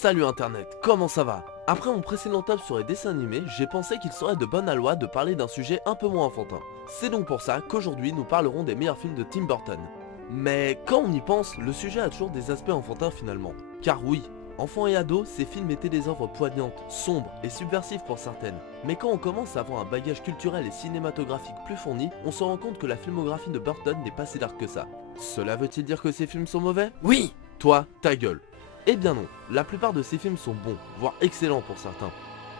Salut internet, comment ça va? Après mon précédent top sur les dessins animés, j'ai pensé qu'il serait de bonne loi de parler d'un sujet un peu moins enfantin. C'est donc pour ça qu'aujourd'hui nous parlerons des meilleurs films de Tim Burton. Mais quand on y pense, le sujet a toujours des aspects enfantins finalement. Car oui, enfants et ados, ces films étaient des œuvres poignantes, sombres et subversives pour certaines. Mais quand on commence à avoir un bagage culturel et cinématographique plus fourni, on se rend compte que la filmographie de Burton n'est pas si large que ça. Cela veut-il dire que ces films sont mauvais? Oui. Toi, ta gueule. Eh bien non, la plupart de ces films sont bons, voire excellents pour certains.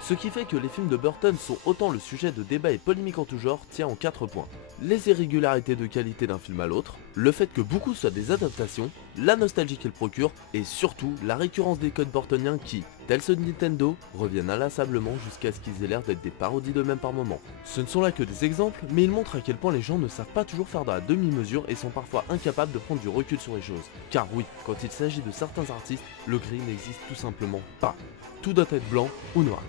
Ce qui fait que les films de Burton sont autant le sujet de débats et polémiques en tout genre tient en 4 points. Les irrégularités de qualité d'un film à l'autre, le fait que beaucoup soient des adaptations, la nostalgie qu'ils procurent, et surtout la récurrence des codes burtoniens qui, tels ceux de Nintendo, reviennent inlassablement jusqu'à ce qu'ils aient l'air d'être des parodies d'eux-mêmes par moments. Ce ne sont là que des exemples, mais ils montrent à quel point les gens ne savent pas toujours faire dans la demi-mesure et sont parfois incapables de prendre du recul sur les choses. Car oui, quand il s'agit de certains artistes, le gris n'existe tout simplement pas. Tout doit être blanc ou noir.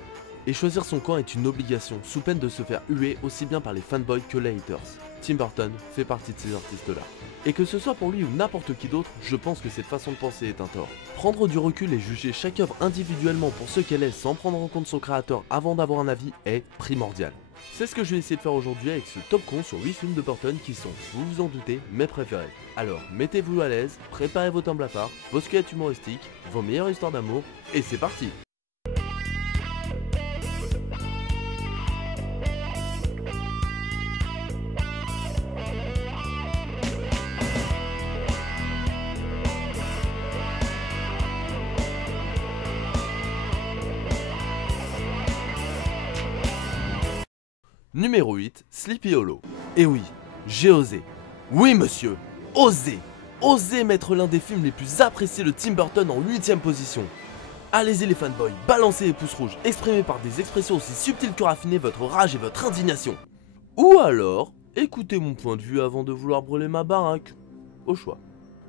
Et choisir son camp est une obligation, sous peine de se faire huer aussi bien par les fanboys que les haters. Tim Burton fait partie de ces artistes-là. Et que ce soit pour lui ou n'importe qui d'autre, je pense que cette façon de penser est un tort. Prendre du recul et juger chaque œuvre individuellement pour ce qu'elle est sans prendre en compte son créateur avant d'avoir un avis est primordial. C'est ce que je vais essayer de faire aujourd'hui avec ce top con sur 8 films de Burton qui sont, vous vous en doutez, mes préférés. Alors mettez-vous à l'aise, préparez vos temps à part, vos sketchs humoristiques, vos meilleures histoires d'amour, et c'est parti! Numéro 8, Sleepy Hollow. Et oui, j'ai osé. Oui monsieur, osé. Osé mettre l'un des films les plus appréciés de Tim Burton en 8ème position. Allez-y les fanboys, balancez les pouces rouges, exprimez par des expressions aussi subtiles que raffinées votre rage et votre indignation. Ou alors, écoutez mon point de vue avant de vouloir brûler ma baraque. Au choix.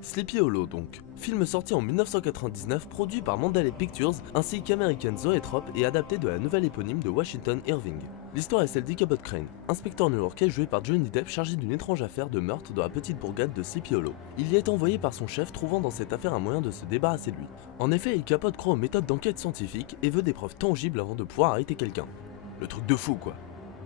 Sleepy Hollow donc, film sorti en 1999, produit par Mandalay Pictures ainsi qu'American Zoetrope et adapté de la nouvelle éponyme de Washington Irving. L'histoire est celle d'Ichabod Crane, inspecteur new-yorkais joué par Johnny Depp chargé d'une étrange affaire de meurtre dans la petite bourgade de Sleepy Hollow. Il y est envoyé par son chef trouvant dans cette affaire un moyen de se débarrasser de lui. En effet, Ichabod croit aux méthodes d'enquête scientifique et veut des preuves tangibles avant de pouvoir arrêter quelqu'un. Le truc de fou quoi.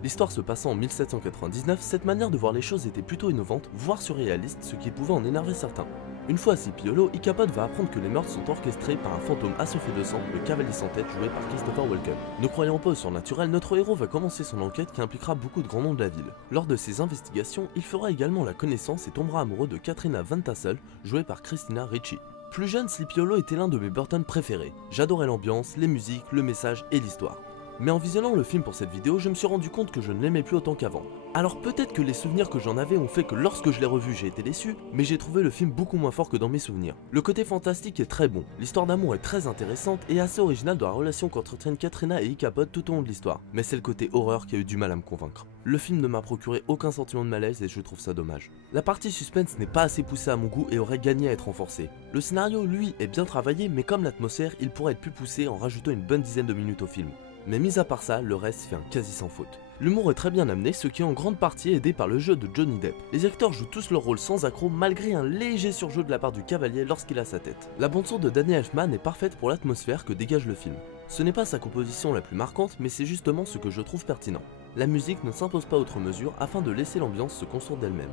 L'histoire se passant en 1799, cette manière de voir les choses était plutôt innovante, voire surréaliste, ce qui pouvait en énerver certains. Une fois à Sleepy Hollow, Ichabod va apprendre que les meurtres sont orchestrés par un fantôme assoiffé de sang, le cavalier sans tête joué par Christopher Walken. Ne croyant pas au surnaturel, notre héros va commencer son enquête qui impliquera beaucoup de grands noms de la ville. Lors de ses investigations, il fera également la connaissance et tombera amoureux de Katrina Van Tassel, jouée par Christina Ricci. Plus jeune, Sleepy Hollow était l'un de mes Burton préférés. J'adorais l'ambiance, les musiques, le message et l'histoire. Mais en visionnant le film pour cette vidéo, je me suis rendu compte que je ne l'aimais plus autant qu'avant. Alors peut-être que les souvenirs que j'en avais ont fait que lorsque je l'ai revu j'ai été déçu, mais j'ai trouvé le film beaucoup moins fort que dans mes souvenirs. Le côté fantastique est très bon, l'histoire d'amour est très intéressante et assez originale dans la relation qu'entretiennent Katrina et Ichabod tout au long de l'histoire, mais c'est le côté horreur qui a eu du mal à me convaincre. Le film ne m'a procuré aucun sentiment de malaise et je trouve ça dommage. La partie suspense n'est pas assez poussée à mon goût et aurait gagné à être renforcée. Le scénario lui est bien travaillé mais comme l'atmosphère, il pourrait être plus poussé en rajoutant une bonne dizaine de minutes au film. Mais mis à part ça, le reste fait un quasi sans faute. L'humour est très bien amené, ce qui est en grande partie aidé par le jeu de Johnny Depp. Les acteurs jouent tous leur rôle sans accroc malgré un léger surjeu de la part du cavalier lorsqu'il a sa tête. La bande-son de Danny Elfman est parfaite pour l'atmosphère que dégage le film. Ce n'est pas sa composition la plus marquante, mais c'est justement ce que je trouve pertinent. La musique ne s'impose pas outre mesure afin de laisser l'ambiance se construire d'elle-même.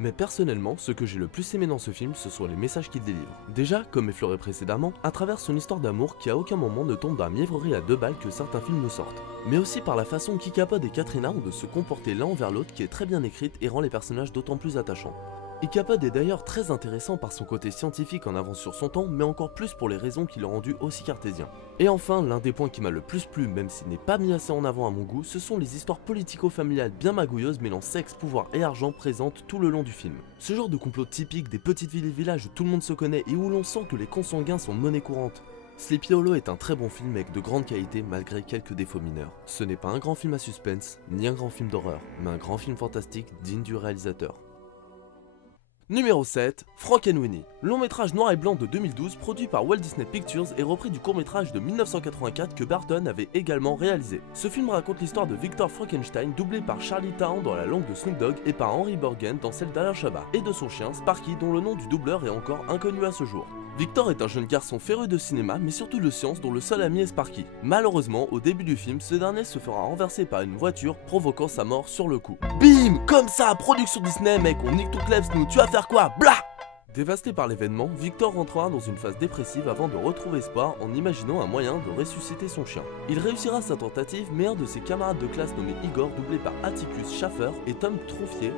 Mais personnellement, ce que j'ai le plus aimé dans ce film, ce sont les messages qu'il délivre. Déjà, comme effleuré précédemment, à travers son histoire d'amour qui à aucun moment ne tombe dans la mièvrerie à 2 balles que certains films nous sortent. Mais aussi par la façon qu'Ichabod et Katrina ont de se comporter l'un envers l'autre qui est très bien écrite et rend les personnages d'autant plus attachants. Ichabod est d'ailleurs très intéressant par son côté scientifique en avance sur son temps, mais encore plus pour les raisons qui l'ont rendu aussi cartésien. Et enfin, l'un des points qui m'a le plus plu, même s'il n'est pas mis assez en avant à mon goût, ce sont les histoires politico-familiales bien magouilleuses mêlant sexe, pouvoir et argent présentes tout le long du film. Ce genre de complot typique des petites villes et villages où tout le monde se connaît et où l'on sent que les consanguins sont monnaie courante. Sleepy Hollow est un très bon film avec de grandes qualités malgré quelques défauts mineurs. Ce n'est pas un grand film à suspense, ni un grand film d'horreur, mais un grand film fantastique digne du réalisateur. Numéro 7, Frankenweenie, long métrage noir et blanc de 2012 produit par Walt Disney Pictures et repris du court métrage de 1984 que Burton avait également réalisé. Ce film raconte l'histoire de Victor Frankenstein doublé par Charlie Tahan dans la langue de Snoop Dogg et par Henry Borgen dans celle d'Alain Chabat, et de son chien Sparky dont le nom du doubleur est encore inconnu à ce jour. Victor est un jeune garçon féru de cinéma mais surtout de science dont le seul ami est Sparky. Malheureusement, au début du film, ce dernier se fera renverser par une voiture provoquant sa mort sur le coup. Bim! Comme ça, production Disney mec, on nique tout Klebs nous, tu vas faire quoi? Blah! Dévasté par l'événement, Victor rentrera dans une phase dépressive avant de retrouver espoir en imaginant un moyen de ressusciter son chien. Il réussira sa tentative mais un de ses camarades de classe nommé Igor, doublé par Atticus Schaffer et Tom Troufier,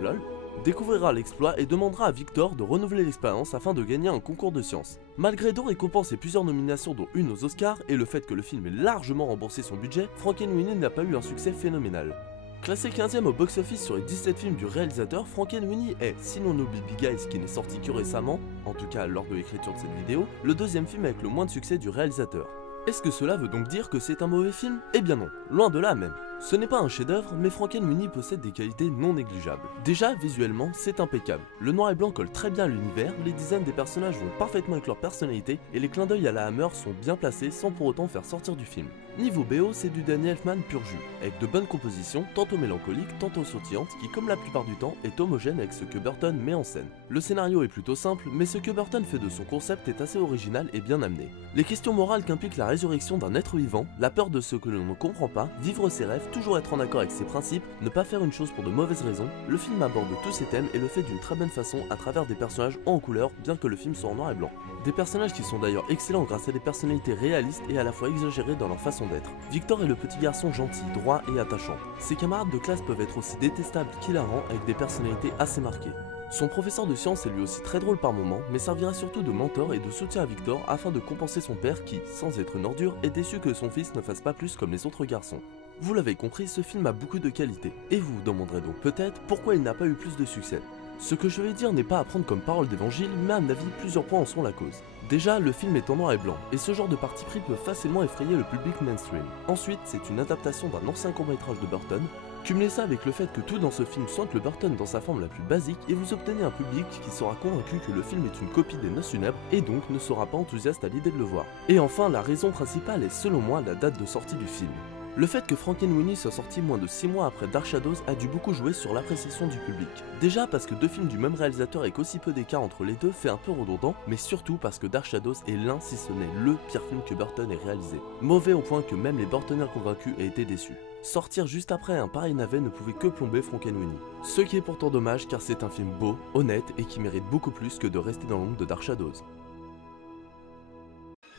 lol, découvrira l'exploit et demandera à Victor de renouveler l'expérience afin de gagner un concours de sciences. Malgré 2 récompenses et plusieurs nominations dont une aux Oscars et le fait que le film ait largement remboursé son budget, Frankenweenie n'a pas eu un succès phénoménal. Classé 15ème au box-office sur les 17 films du réalisateur, Frankenweenie est, si l'on oublie Big Eyes qui n'est sorti que récemment, en tout cas lors de l'écriture de cette vidéo, le 2e film avec le moins de succès du réalisateur. Est-ce que cela veut donc dire que c'est un mauvais film? Eh bien non, loin de là même. Ce n'est pas un chef-d'œuvre, mais Frankenweenie possède des qualités non négligeables. Déjà, visuellement, c'est impeccable. Le noir et blanc colle très bien à l'univers, les designs des personnages vont parfaitement avec leur personnalité, et les clins d'œil à la Hammer sont bien placés sans pour autant faire sortir du film. Niveau BO, c'est du Danny Elfman pur jus, avec de bonnes compositions, tantôt mélancoliques, tantôt sautillantes, qui comme la plupart du temps est homogène avec ce que Burton met en scène. Le scénario est plutôt simple, mais ce que Burton fait de son concept est assez original et bien amené. Les questions morales qu'implique la résurrection d'un être vivant, la peur de ce que l'on ne comprend pas, vivre ses rêves, toujours être en accord avec ses principes, ne pas faire une chose pour de mauvaises raisons, le film aborde tous ces thèmes et le fait d'une très bonne façon à travers des personnages en couleur, bien que le film soit en noir et blanc. Des personnages qui sont d'ailleurs excellents grâce à des personnalités réalistes et à la fois exagérées dans leur façon d'être. Victor est le petit garçon gentil, droit et attachant. Ses camarades de classe peuvent être aussi détestables qu'hilarants avec des personnalités assez marquées. Son professeur de sciences est lui aussi très drôle par moments, mais servira surtout de mentor et de soutien à Victor afin de compenser son père qui, sans être une ordure, est déçu que son fils ne fasse pas plus comme les autres garçons. Vous l'avez compris, ce film a beaucoup de qualités. Et vous vous demanderez donc peut-être pourquoi il n'a pas eu plus de succès. Ce que je vais dire n'est pas à prendre comme parole d'évangile, mais à mon avis, plusieurs points en sont la cause. Déjà, le film est en noir et blanc, et ce genre de parti pris peut facilement effrayer le public mainstream. Ensuite, c'est une adaptation d'un ancien court-métrage de Burton. Cumulez ça avec le fait que tout dans ce film soigne le Burton dans sa forme la plus basique, et vous obtenez un public qui sera convaincu que le film est une copie des Noces funèbres, et donc ne sera pas enthousiaste à l'idée de le voir. Et enfin, la raison principale est selon moi la date de sortie du film. Le fait que Frankenweenie soit sorti moins de 6 mois après Dark Shadows a dû beaucoup jouer sur l'appréciation du public. Déjà parce que 2 films du même réalisateur avec aussi peu d'écart entre les deux fait un peu redondant, mais surtout parce que Dark Shadows est l'un si ce n'est le pire film que Burton ait réalisé. Mauvais au point que même les Burtoniens convaincus aient été déçus. Sortir juste après un pareil navet ne pouvait que plomber Frankenweenie. Ce qui est pourtant dommage car c'est un film beau, honnête et qui mérite beaucoup plus que de rester dans l'ombre de Dark Shadows.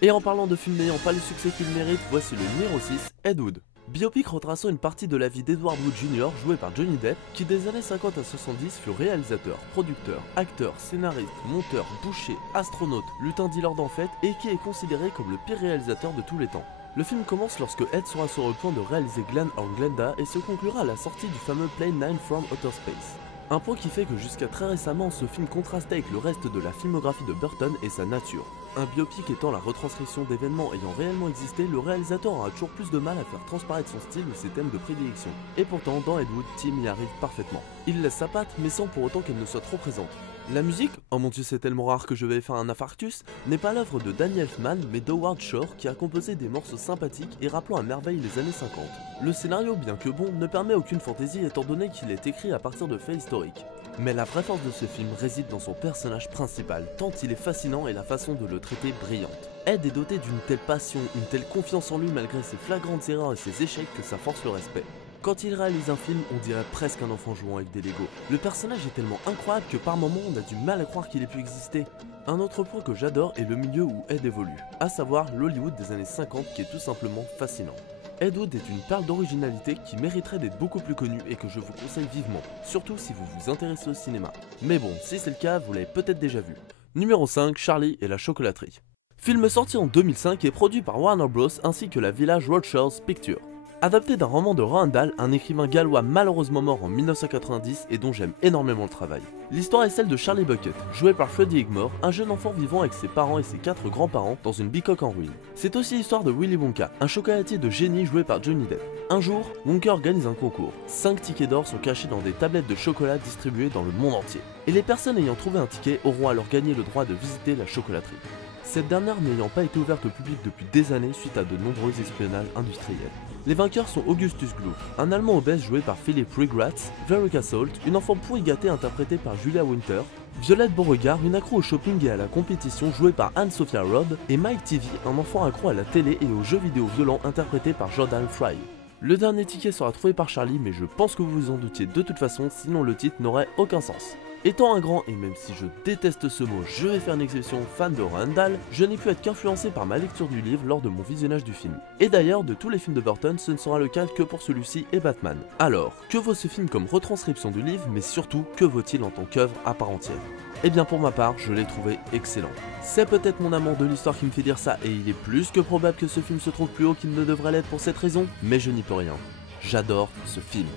Et en parlant de films n'ayant pas le succès qu'il mérite, voici le numéro 6, Ed Wood. Biopic retraçant une partie de la vie d'Edward Wood Jr., joué par Johnny Depp, qui des années 50 à 70 fut réalisateur, producteur, acteur, scénariste, monteur, boucher, astronaute, lutin dealer d'en fait, et qui est considéré comme le pire réalisateur de tous les temps. Le film commence lorsque Ed sera sur le point de réaliser Glenn or Glenda et se conclura à la sortie du fameux Plane 9 from Outer Space. Un point qui fait que jusqu'à très récemment, ce film contrastait avec le reste de la filmographie de Burton et sa nature. Un biopic étant la retranscription d'événements ayant réellement existé, le réalisateur aura toujours plus de mal à faire transparaître son style ou ses thèmes de prédilection. Et pourtant, dans Ed Wood, Tim y arrive parfaitement. Il laisse sa patte, mais sans pour autant qu'elle ne soit trop présente. La musique, oh mon dieu c'est tellement rare que je vais faire un infarctus, n'est pas l'œuvre de Danny Elfman mais d'Howard Shore qui a composé des morceaux sympathiques et rappelant à merveille les années 50. Le scénario, bien que bon, ne permet aucune fantaisie étant donné qu'il est écrit à partir de faits historiques. Mais la vraie force de ce film réside dans son personnage principal, tant il est fascinant et la façon de le traiter brillante. Ed est doté d'une telle passion, une telle confiance en lui malgré ses flagrantes erreurs et ses échecs que ça force le respect. Quand il réalise un film, on dirait presque un enfant jouant avec des Legos. Le personnage est tellement incroyable que par moments on a du mal à croire qu'il ait pu exister. Un autre point que j'adore est le milieu où Ed évolue, à savoir l'Hollywood des années 50 qui est tout simplement fascinant. Ed Wood est une perle d'originalité qui mériterait d'être beaucoup plus connue et que je vous conseille vivement, surtout si vous vous intéressez au cinéma. Mais bon, si c'est le cas, vous l'avez peut-être déjà vu. Numéro 5, Charlie et la chocolaterie. Film sorti en 2005 et produit par Warner Bros ainsi que la Village Roadshows Pictures. Adapté d'un roman de Roald Dahl, un écrivain gallois malheureusement mort en 1990 et dont j'aime énormément le travail. L'histoire est celle de Charlie Bucket, joué par Freddie Highmore, un jeune enfant vivant avec ses parents et ses 4 grands-parents dans une bicoque en ruine. C'est aussi l'histoire de Willy Wonka, un chocolatier de génie joué par Johnny Depp. Un jour, Wonka organise un concours. 5 tickets d'or sont cachés dans des tablettes de chocolat distribuées dans le monde entier. Et les personnes ayant trouvé un ticket auront alors gagné le droit de visiter la chocolaterie. Cette dernière n'ayant pas été ouverte au public depuis des années suite à de nombreux espionnages industriels. Les vainqueurs sont Augustus Gloop, un Allemand obèse joué par Philip Regratz, Veruca Salt, une enfant pourri gâtée interprétée par Julia Winter, Violette Beauregard, une accro au shopping et à la compétition jouée par Anne-Sophia Robb, et Mike TV, un enfant accro à la télé et aux jeux vidéo violents interprété par Jordan Fry. Le dernier ticket sera trouvé par Charlie, mais je pense que vous vous en doutiez de toute façon, sinon le titre n'aurait aucun sens. Étant un grand, et même si je déteste ce mot, je vais faire une exception fan de Roald Dahl, je n'ai pu être qu'influencé par ma lecture du livre lors de mon visionnage du film. Et d'ailleurs, de tous les films de Burton, ce ne sera le cas que pour celui-ci et Batman. Alors, que vaut ce film comme retranscription du livre, mais surtout, que vaut-il en tant qu'œuvre à part entière? Eh bien pour ma part, je l'ai trouvé excellent. C'est peut-être mon amour de l'histoire qui me fait dire ça, et il est plus que probable que ce film se trouve plus haut qu'il ne devrait l'être pour cette raison, mais je n'y peux rien. J'adore ce film.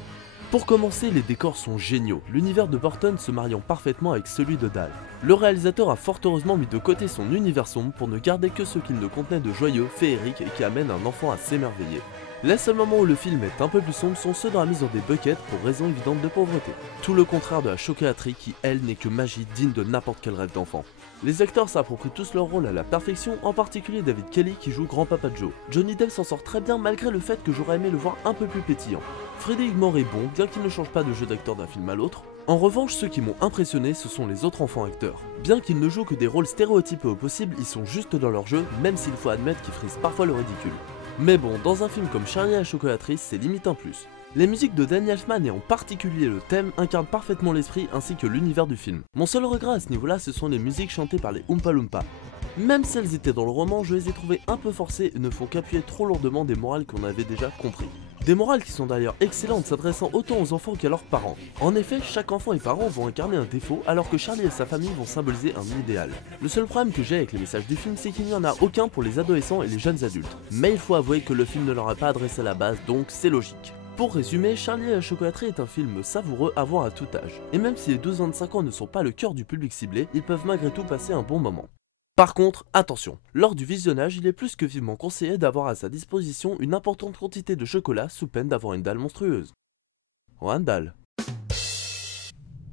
Pour commencer, les décors sont géniaux, l'univers de Burton se mariant parfaitement avec celui de Dahl. Le réalisateur a fort heureusement mis de côté son univers sombre pour ne garder que ce qu'il ne contenait de joyeux, féerique et qui amène un enfant à s'émerveiller. Les seuls moments où le film est un peu plus sombre sont ceux dans la mise dans des buckets pour raison évidente de pauvreté. Tout le contraire de la chocolaterie qui, elle, n'est que magie digne de n'importe quel rêve d'enfant. Les acteurs s'approprient tous leur rôle à la perfection, en particulier David Kelly qui joue Grand-Papa Joe. Johnny Depp s'en sort très bien malgré le fait que j'aurais aimé le voir un peu plus pétillant. Freddie Highmore est bon, bien qu'il ne change pas de jeu d'acteur d'un film à l'autre. En revanche, ceux qui m'ont impressionné, ce sont les autres enfants acteurs. Bien qu'ils ne jouent que des rôles stéréotypés au possible, ils sont justes dans leur jeu, même s'il faut admettre qu'ils frisent parfois le ridicule. Mais bon, dans un film comme Charlie et la chocolaterie, c'est limite un plus. Les musiques de Danny Elfman et en particulier le thème incarnent parfaitement l'esprit ainsi que l'univers du film. Mon seul regret à ce niveau-là, ce sont les musiques chantées par les Oompa Loompa. Même si elles étaient dans le roman, je les ai trouvées un peu forcées et ne font qu'appuyer trop lourdement des morales qu'on avait déjà compris. Des morales qui sont d'ailleurs excellentes, s'adressant autant aux enfants qu'à leurs parents. En effet, chaque enfant et parent vont incarner un défaut, alors que Charlie et sa famille vont symboliser un idéal. Le seul problème que j'ai avec les messages du film, c'est qu'il n'y en a aucun pour les adolescents et les jeunes adultes. Mais il faut avouer que le film ne leur a pas adressé à la base, donc c'est logique. Pour résumer, Charlie et la chocolaterie est un film savoureux à voir à tout âge. Et même si les 12-25 ans ne sont pas le cœur du public ciblé, ils peuvent malgré tout passer un bon moment. Par contre, attention, lors du visionnage, il est plus que vivement conseillé d'avoir à sa disposition une importante quantité de chocolat sous peine d'avoir une dalle monstrueuse. Roald Dahl.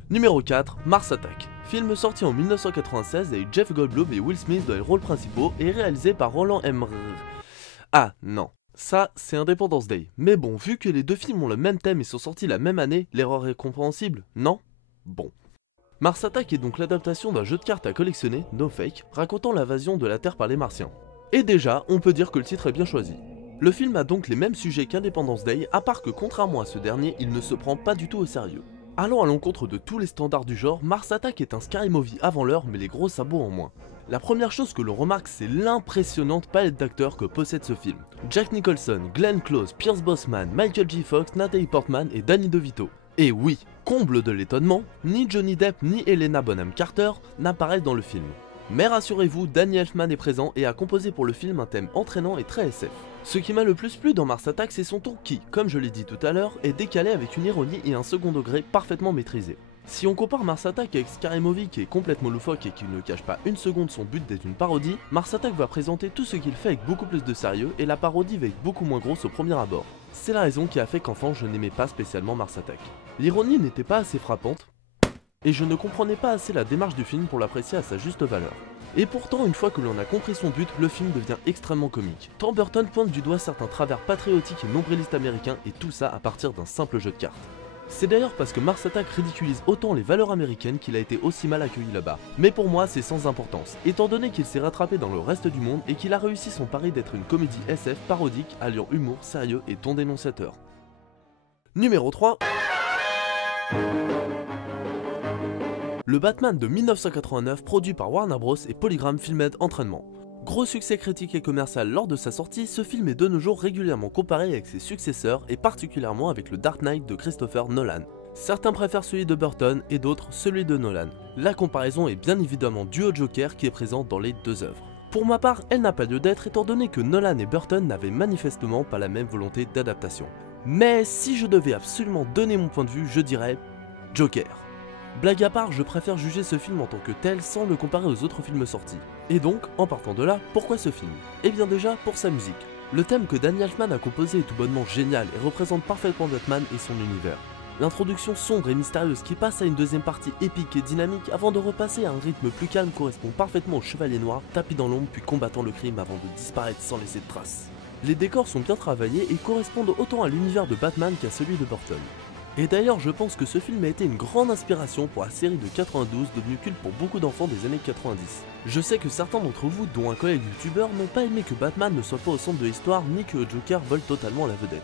Numéro 4, Mars Attack. Film sorti en 1996 avec Jeff Goldblum et Will Smith dans les rôles principaux et réalisé par Roland Emmerich. Ah non, ça c'est Independence Day. Mais bon, vu que les deux films ont le même thème et sont sortis la même année, l'erreur est compréhensible, non? Bon. Mars Attack est donc l'adaptation d'un jeu de cartes à collectionner, No Fake, racontant l'invasion de la Terre par les Martiens. Et déjà, on peut dire que le titre est bien choisi. Le film a donc les mêmes sujets qu'Independence Day, à part que contrairement à ce dernier, il ne se prend pas du tout au sérieux. Allant à l'encontre de tous les standards du genre, Mars Attack est un scary movie avant l'heure mais les gros sabots en moins. La première chose que l'on remarque, c'est l'impressionnante palette d'acteurs que possède ce film. Jack Nicholson, Glenn Close, Pierce Brosnan, Michael J. Fox, Natalie Portman et Danny DeVito. Et oui, comble de l'étonnement, ni Johnny Depp ni Helena Bonham Carter n'apparaissent dans le film. Mais rassurez-vous, Danny Elfman est présent et a composé pour le film un thème entraînant et très SF. Ce qui m'a le plus plu dans Mars Attack, c'est son ton qui, comme je l'ai dit tout à l'heure, est décalé avec une ironie et un second degré parfaitement maîtrisé. Si on compare Mars Attack avec Scary Movie qui est complètement loufoque et qui ne cache pas une seconde son but d'être une parodie, Mars Attack va présenter tout ce qu'il fait avec beaucoup plus de sérieux et la parodie va être beaucoup moins grosse au premier abord. C'est la raison qui a fait qu'enfant je n'aimais pas spécialement Mars Attack. L'ironie n'était pas assez frappante et je ne comprenais pas assez la démarche du film pour l'apprécier à sa juste valeur. Et pourtant, une fois que l'on a compris son but, le film devient extrêmement comique. Tant Burton pointe du doigt certains travers patriotiques et nombrilistes américains et tout ça à partir d'un simple jeu de cartes. C'est d'ailleurs parce que Mars Attack ridiculise autant les valeurs américaines qu'il a été aussi mal accueilli là-bas. Mais pour moi, c'est sans importance, étant donné qu'il s'est rattrapé dans le reste du monde et qu'il a réussi son pari d'être une comédie SF parodique alliant humour, sérieux et ton dénonciateur. Numéro 3. Le Batman de 1989 produit par Warner Bros et Polygram Filmed Entraînement. Gros succès critique et commercial lors de sa sortie, ce film est de nos jours régulièrement comparé avec ses successeurs et particulièrement avec le Dark Knight de Christopher Nolan. Certains préfèrent celui de Burton et d'autres celui de Nolan. La comparaison est bien évidemment due au Joker qui est présent dans les deux œuvres. Pour ma part, elle n'a pas lieu d'être étant donné que Nolan et Burton n'avaient manifestement pas la même volonté d'adaptation. Mais si je devais absolument donner mon point de vue, je dirais Joker. Blague à part, je préfère juger ce film en tant que tel sans le comparer aux autres films sortis. Et donc, en partant de là, pourquoi ce film? Eh bien déjà, pour sa musique. Le thème que Danny Elfman a composé est tout bonnement génial et représente parfaitement Batman et son univers. L'introduction sombre et mystérieuse qui passe à une deuxième partie épique et dynamique avant de repasser à un rythme plus calme correspond parfaitement au Chevalier Noir, tapis dans l'ombre puis combattant le crime avant de disparaître sans laisser de traces. Les décors sont bien travaillés et correspondent autant à l'univers de Batman qu'à celui de Burton. Et d'ailleurs je pense que ce film a été une grande inspiration pour la série de 92 devenue culte pour beaucoup d'enfants des années 90. Je sais que certains d'entre vous, dont un collègue youtubeur, n'ont pas aimé que Batman ne soit pas au centre de l'histoire ni que le Joker vole totalement la vedette.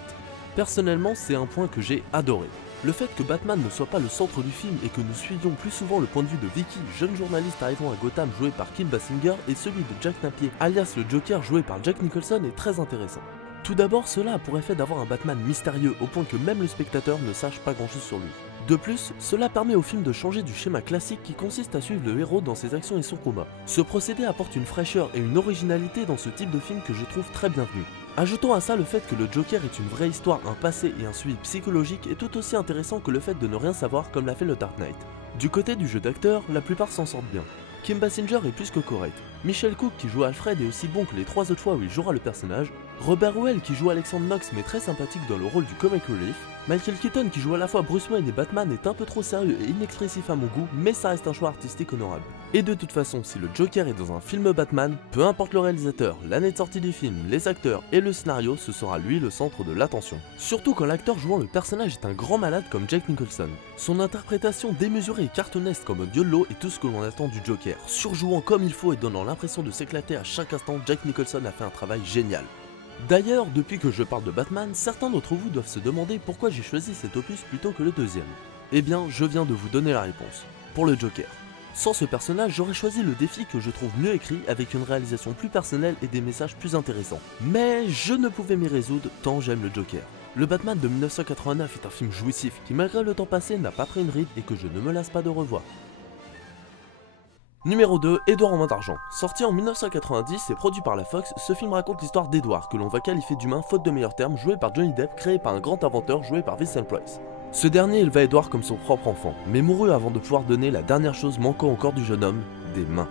Personnellement c'est un point que j'ai adoré. Le fait que Batman ne soit pas le centre du film et que nous suivions plus souvent le point de vue de Vicky, jeune journaliste arrivant à Gotham joué par Kim Basinger, et celui de Jack Napier, alias le Joker joué par Jack Nicholson, est très intéressant. Tout d'abord, cela a pour effet d'avoir un Batman mystérieux au point que même le spectateur ne sache pas grand chose sur lui. De plus, cela permet au film de changer du schéma classique qui consiste à suivre le héros dans ses actions et son combat. Ce procédé apporte une fraîcheur et une originalité dans ce type de film que je trouve très bienvenu. Ajoutons à ça le fait que le Joker est une vraie histoire, un passé et un suivi psychologique est tout aussi intéressant que le fait de ne rien savoir comme l'a fait le Dark Knight. Du côté du jeu d'acteur, la plupart s'en sortent bien. Kim Basinger est plus que correct. Michel Cook qui joue Alfred est aussi bon que les 3 autres fois où il jouera le personnage. Robert Rowell qui joue Alexandre Knox mais très sympathique dans le rôle du comic relief. Michael Keaton qui joue à la fois Bruce Wayne et Batman est un peu trop sérieux et inexpressif à mon goût, mais ça reste un choix artistique honorable. Et de toute façon, si le Joker est dans un film Batman, peu importe le réalisateur, l'année de sortie du film, les acteurs et le scénario, ce sera lui le centre de l'attention. Surtout quand l'acteur jouant le personnage est un grand malade comme Jack Nicholson. Son interprétation démesurée et cartoonesque comme YOLO est tout ce que l'on attend du Joker. Surjouant comme il faut et donnant l'impression de s'éclater à chaque instant, Jack Nicholson a fait un travail génial. D'ailleurs, depuis que je parle de Batman, certains d'entre vous doivent se demander pourquoi j'ai choisi cet opus plutôt que le deuxième. Eh bien, je viens de vous donner la réponse. Pour le Joker. Sans ce personnage, j'aurais choisi le défi que je trouve mieux écrit avec une réalisation plus personnelle et des messages plus intéressants. Mais je ne pouvais m'y résoudre tant j'aime le Joker. Le Batman de 1989 est un film jouissif qui malgré le temps passé n'a pas pris une ride et que je ne me lasse pas de revoir. Numéro 2, Edouard en main d'argent. Sorti en 1990 et produit par la Fox, ce film raconte l'histoire d'Edouard, que l'on va qualifier d'humain faute de meilleurs termes, joué par Johnny Depp, créé par un grand inventeur joué par Vincent Price. Ce dernier éleva Edouard comme son propre enfant, mais mourut avant de pouvoir donner la dernière chose manquant au corps du jeune homme, des mains.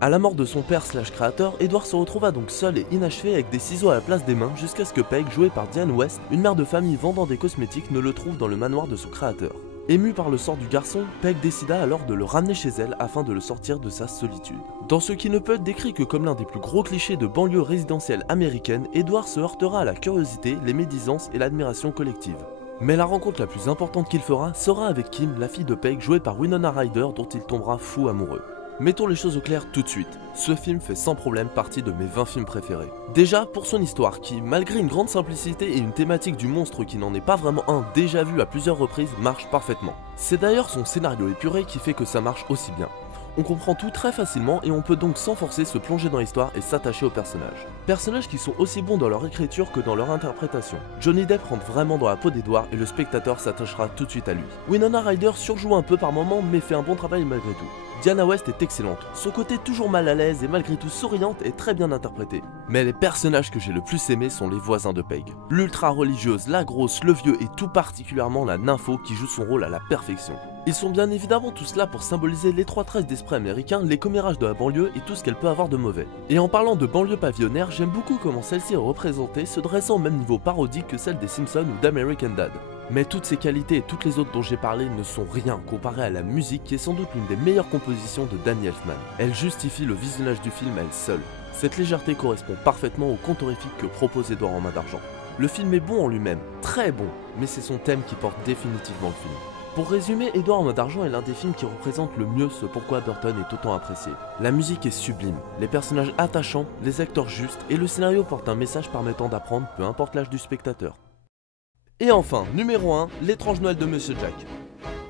À la mort de son père créateur, Edouard se retrouva donc seul et inachevé avec des ciseaux à la place des mains jusqu'à ce que Peg, jouée par Diane West, une mère de famille vendant des cosmétiques, ne le trouve dans le manoir de son créateur. Émue par le sort du garçon, Peg décida alors de le ramener chez elle afin de le sortir de sa solitude. Dans ce qui ne peut être décrit que comme l'un des plus gros clichés de banlieue résidentielle américaine, Edouard se heurtera à la curiosité, les médisances et l'admiration collective. Mais la rencontre la plus importante qu'il fera sera avec Kim, la fille de Peg, jouée par Winona Ryder, dont il tombera fou amoureux. Mettons les choses au clair tout de suite, ce film fait sans problème partie de mes 20 films préférés. Déjà pour son histoire qui, malgré une grande simplicité et une thématique du monstre qui n'en est pas vraiment un déjà vu à plusieurs reprises, marche parfaitement. C'est d'ailleurs son scénario épuré qui fait que ça marche aussi bien. On comprend tout très facilement et on peut donc sans forcer se plonger dans l'histoire et s'attacher aux personnages. Personnages qui sont aussi bons dans leur écriture que dans leur interprétation. Johnny Depp rentre vraiment dans la peau d'Edouard et le spectateur s'attachera tout de suite à lui. Winona Ryder surjoue un peu par moments mais fait un bon travail malgré tout. Diana West est excellente, son côté toujours mal à l'aise et malgré tout souriante est très bien interprété. Mais les personnages que j'ai le plus aimés sont les voisins de Peg. L'ultra religieuse, la grosse, le vieux et tout particulièrement la nympho qui joue son rôle à la perfection. Ils sont bien évidemment tous là pour symboliser l'étroitesse d'esprit américain, les commérages de la banlieue et tout ce qu'elle peut avoir de mauvais. Et en parlant de banlieue pavillonnaire, j'aime beaucoup comment celle-ci est représentée, se dressant au même niveau parodique que celle des Simpsons ou d'American Dad. Mais toutes ces qualités et toutes les autres dont j'ai parlé ne sont rien comparées à la musique qui est sans doute l'une des meilleures compositions de Danny Elfman. Elle justifie le visionnage du film à elle seule. Cette légèreté correspond parfaitement au conte horrifique que propose Edouard en main d'argent. Le film est bon en lui-même, très bon, mais c'est son thème qui porte définitivement le film. Pour résumer, Edouard en main d'argent est l'un des films qui représente le mieux ce pourquoi Burton est autant apprécié. La musique est sublime, les personnages attachants, les acteurs justes et le scénario porte un message permettant d'apprendre peu importe l'âge du spectateur. Et enfin, numéro 1, L'étrange Noël de Monsieur Jack.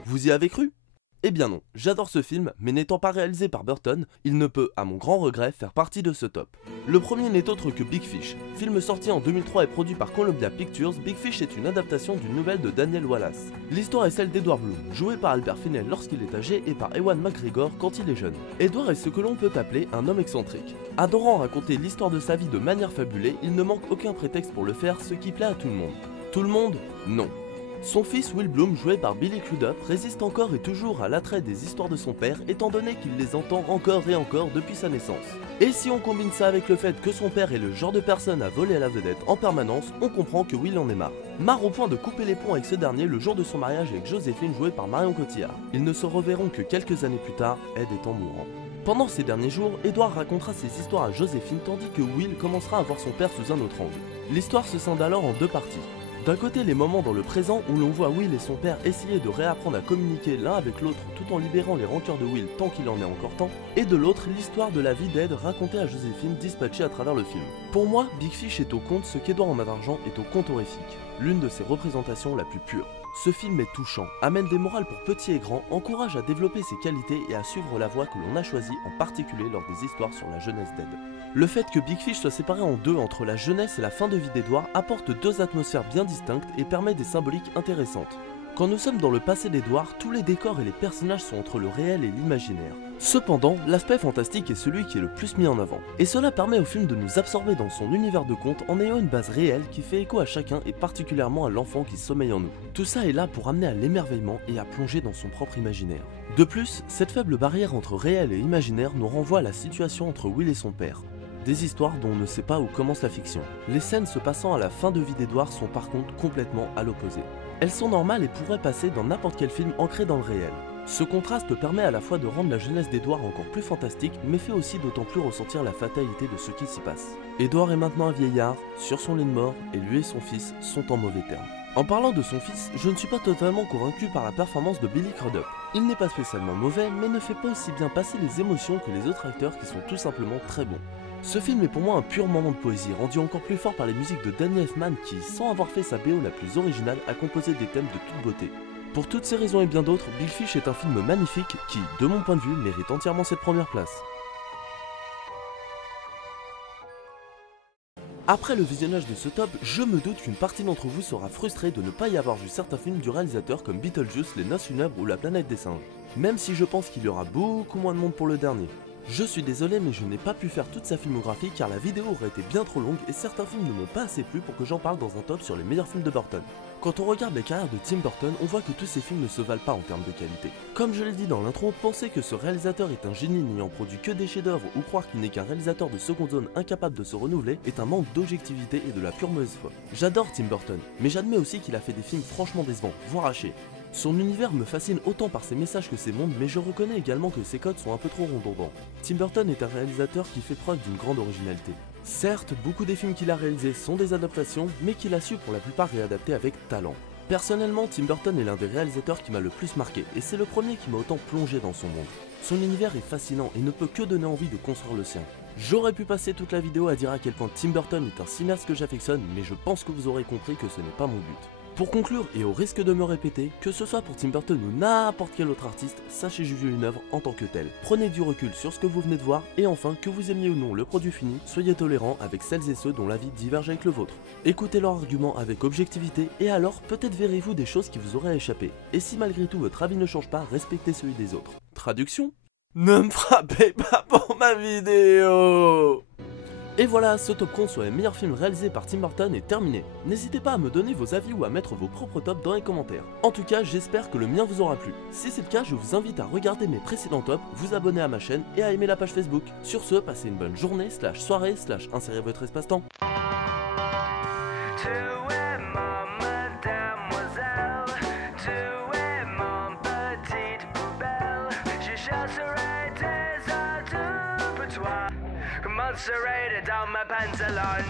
Vous y avez cru ? Eh bien non, j'adore ce film, mais n'étant pas réalisé par Burton, il ne peut, à mon grand regret, faire partie de ce top. Le premier n'est autre que Big Fish. Film sorti en 2003 et produit par Columbia Pictures, Big Fish est une adaptation d'une nouvelle de Daniel Wallace. L'histoire est celle d'Edward Bloom, joué par Albert Finney lorsqu'il est âgé et par Ewan McGregor quand il est jeune. Edward est ce que l'on peut appeler un homme excentrique. Adorant raconter l'histoire de sa vie de manière fabulée, il ne manque aucun prétexte pour le faire, ce qui plaît à tout le monde. Tout le monde ? Non. Son fils Will Bloom, joué par Billy Crudup, résiste encore et toujours à l'attrait des histoires de son père, étant donné qu'il les entend encore et encore depuis sa naissance. Et si on combine ça avec le fait que son père est le genre de personne à voler à la vedette en permanence, on comprend que Will en est marre. Marre au point de couper les ponts avec ce dernier le jour de son mariage avec Joséphine, jouée par Marion Cotillard. Ils ne se reverront que quelques années plus tard, Ed étant mourant. Pendant ces derniers jours, Edward racontera ses histoires à Joséphine tandis que Will commencera à voir son père sous un autre angle. L'histoire se scinde alors en deux parties. D'un côté, les moments dans le présent où l'on voit Will et son père essayer de réapprendre à communiquer l'un avec l'autre tout en libérant les rancœurs de Will tant qu'il en est encore temps, et de l'autre, l'histoire de la vie d'Ed racontée à Joséphine dispatchée à travers le film. Pour moi, Big Fish est au conte ce qu'Edouard en main d'argent est au conte horrifique, l'une de ses représentations la plus pure. Ce film est touchant, amène des morales pour petits et grands, encourage à développer ses qualités et à suivre la voie que l'on a choisie, en particulier lors des histoires sur la jeunesse d'Ed. Le fait que Big Fish soit séparé en deux entre la jeunesse et la fin de vie d'Edouard apporte deux atmosphères bien distinctes et permet des symboliques intéressantes. Quand nous sommes dans le passé d'Edouard, tous les décors et les personnages sont entre le réel et l'imaginaire. Cependant, l'aspect fantastique est celui qui est le plus mis en avant. Et cela permet au film de nous absorber dans son univers de conte en ayant une base réelle qui fait écho à chacun et particulièrement à l'enfant qui sommeille en nous. Tout ça est là pour amener à l'émerveillement et à plonger dans son propre imaginaire. De plus, cette faible barrière entre réel et imaginaire nous renvoie à la situation entre Will et son père. Des histoires dont on ne sait pas où commence la fiction. Les scènes se passant à la fin de vie d'Edouard sont par contre complètement à l'opposé. Elles sont normales et pourraient passer dans n'importe quel film ancré dans le réel. Ce contraste permet à la fois de rendre la jeunesse d'Edouard encore plus fantastique, mais fait aussi d'autant plus ressentir la fatalité de ce qui s'y passe. Edouard est maintenant un vieillard, sur son lit de mort, et lui et son fils sont en mauvais termes. En parlant de son fils, je ne suis pas totalement convaincu par la performance de Billy Crudup. Il n'est pas spécialement mauvais, mais ne fait pas aussi bien passer les émotions que les autres acteurs qui sont tout simplement très bons. Ce film est pour moi un pur moment de poésie, rendu encore plus fort par les musiques de Danny Elfman qui, sans avoir fait sa BO la plus originale, a composé des thèmes de toute beauté. Pour toutes ces raisons et bien d'autres, Big Fish est un film magnifique qui, de mon point de vue, mérite entièrement cette première place. Après le visionnage de ce top, je me doute qu'une partie d'entre vous sera frustrée de ne pas y avoir vu certains films du réalisateur comme Beetlejuice, Les Noces funèbres ou La planète des singes. Même si je pense qu'il y aura beaucoup moins de monde pour le dernier. Je suis désolé mais je n'ai pas pu faire toute sa filmographie car la vidéo aurait été bien trop longue et certains films ne m'ont pas assez plu pour que j'en parle dans un top sur les meilleurs films de Burton. Quand on regarde la carrière de Tim Burton, on voit que tous ces films ne se valent pas en termes de qualité. Comme je l'ai dit dans l'intro, penser que ce réalisateur est un génie n'ayant produit que des chefs-d'œuvre ou croire qu'il n'est qu'un réalisateur de seconde zone incapable de se renouveler est un manque d'objectivité et de la pure mauvaise foi. J'adore Tim Burton, mais j'admets aussi qu'il a fait des films franchement décevants, voire hachés. Son univers me fascine autant par ses messages que ses mondes, mais je reconnais également que ses codes sont un peu trop redondants. Tim Burton est un réalisateur qui fait preuve d'une grande originalité. Certes, beaucoup des films qu'il a réalisés sont des adaptations, mais qu'il a su pour la plupart réadapter avec talent. Personnellement, Tim Burton est l'un des réalisateurs qui m'a le plus marqué, et c'est le premier qui m'a autant plongé dans son monde. Son univers est fascinant et ne peut que donner envie de construire le sien. J'aurais pu passer toute la vidéo à dire à quel point Tim Burton est un cinéaste que j'affectionne, mais je pense que vous aurez compris que ce n'est pas mon but. Pour conclure, et au risque de me répéter, que ce soit pour Tim Burton ou n'importe quel autre artiste, sachez juger une œuvre en tant que telle. Prenez du recul sur ce que vous venez de voir, et enfin, que vous aimiez ou non le produit fini, soyez tolérant avec celles et ceux dont l'avis diverge avec le vôtre. Écoutez leurs arguments avec objectivité, et alors peut-être verrez-vous des choses qui vous auraient échappé. Et si malgré tout votre avis ne change pas, respectez celui des autres. Traduction ? Ne me frappez pas pour ma vidéo! Et voilà, ce top con sur les meilleurs films réalisés par Tim Burton est terminé. N'hésitez pas à me donner vos avis ou à mettre vos propres tops dans les commentaires. En tout cas, j'espère que le mien vous aura plu. Si c'est le cas, je vous invite à regarder mes précédents tops, vous abonner à ma chaîne et à aimer la page Facebook. Sur ce, passez une bonne journée, soirée, insérez votre espace-temps. Serrated down my pantalon.